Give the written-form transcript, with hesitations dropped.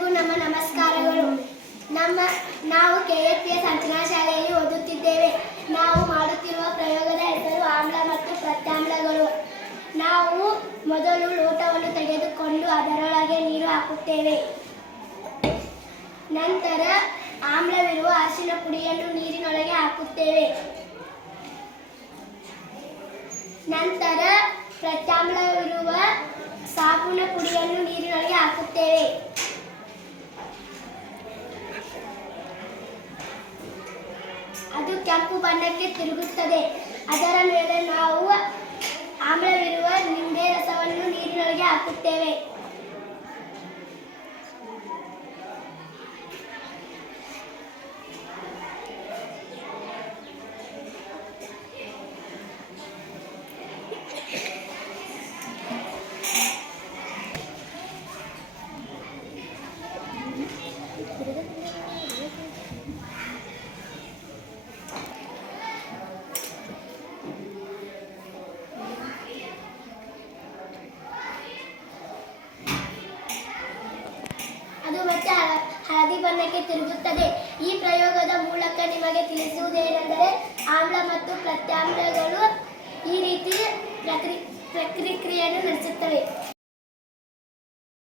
ಎಲ್ಲರಿಗೂ ನಮ್ಮ ನಮಸ್ಕಾರಗಳು. ನಾವು ಕೆಎಚ್ಪಿಎಸ್ ಅಂಚನಾ ಶಾಲೆಯಲ್ಲಿ ಓದುತ್ತಿದ್ದೇವೆ. ನಾವು ಮಾಡುತ್ತಿರುವ ಪ್ರಯೋಗದ ಹೆಸರು ಆಮ್ಲ ಮತ್ತು ಪ್ರತ್ಯಾಮ್ಲಗಳು. ನಾವು ಮೊದಲು ಲೋಟವನ್ನು ತೆಗೆದುಕೊಂಡು ಅದರೊಳಗೆ ನೀರು ಹಾಕುತ್ತೇವೆ. ನಂತರ ಆಮ್ಲವಿರುವ ಅರಿಶಿನ ಪುಡಿಯನ್ನು ನೀರಿನೊಳಗೆ ಹಾಕುತ್ತೇವೆ. ನಂತರ ಪ್ರತ್ಯಾಮ್ಲವಿರುವ ಸಾಬೂನ ಪುಡಿಯನ್ನು ನೀರಿನೊಳಗೆ ಹಾಕುತ್ತೇವೆ. ಅದು ಕೆಂಪು ಬಣ್ಣಕ್ಕೆ ತಿರುಗುತ್ತದೆ. ಅದರ ಮೇಲೆ ನಾವು ಆಮ್ಲವಿರುವ ನಿಂಬೆ ರಸವನ್ನು ನೀರಿನೊಳಗೆ ಹಾಕುತ್ತೇವೆ. ಅದು ಮತ್ತೆ ಹಳದಿ ಬಣ್ಣಕ್ಕೆ ತಿರುಗುತ್ತದೆ. ಈ ಪ್ರಯೋಗದ ಮೂಲಕ ನಿಮಗೆ ತಿಳಿಸುವುದೇನೆಂದರೆ ಆಮ್ಲ ಮತ್ತು ಪ್ರತ್ಯಾಮ್ಲಗಳು ಈ ರೀತಿ ಪ್ರತಿಕ್ರಿಯೆಯನ್ನು ನಡೆಸುತ್ತವೆ.